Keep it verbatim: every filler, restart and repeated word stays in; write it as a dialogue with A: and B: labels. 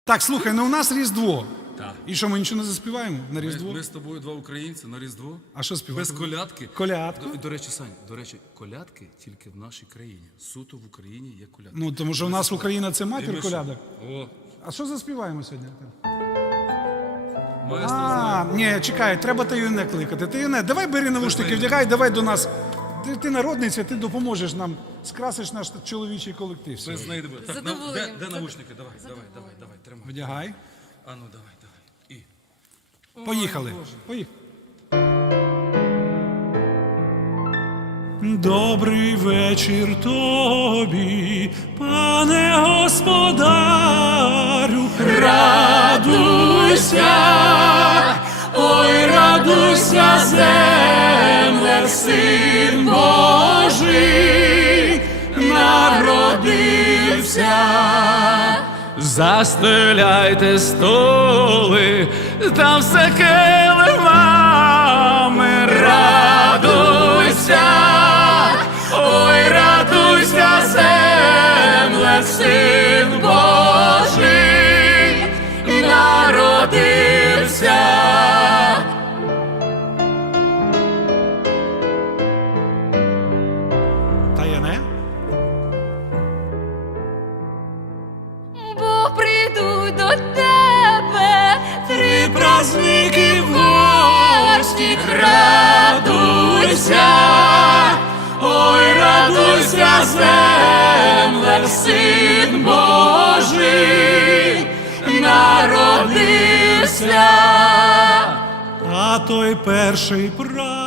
A: Так, слухай, ну у нас Різдво.
B: Так.
A: І що, ми нічого не заспіваємо на Різдво?
B: Ми, ми з тобою два українці на Різдво.
A: А що співати?
B: Без колядки.
A: Колядку?
B: До, до речі, Сань, до речі, колядки тільки в нашій країні. Суто в Україні є колядки.
A: Ну, тому що у нас Україна – це
B: І
A: матір
B: ми що?
A: колядок.
B: О,
A: А що заспіваємо сьогодні?
B: маестро
A: А,
B: знає.
A: ні, чекай, треба Таюне кликати. Таюне, давай бери навушники, вдягай, давай до нас. Ти, ти народниця, ти допоможеш нам, скрасиш наш чоловічий колектив.
B: Ми
A: сьогодні.
B: знайдемо. Так, на,
C: Задоволенням.
B: де, де
C: Зад-
B: наушники? Давай, давай, давай, давай, тримай.
A: Вдягай.
B: А ну, давай, давай. І.
A: Поїхали. Поїхали. Добрий вечір тобі, пане господарю. Радуйся, ой, радуйся, земле, син Божий народився.
D: Застеляйте столи, там все килимами. Радуйся, ой, радуйся, земле, син Божий народився.
A: Таяне?
C: Бо прийду до тебе три
D: Праздники в гості, радуйся, ой, радуйся, земле, син Божий народився.
A: А той перший праздник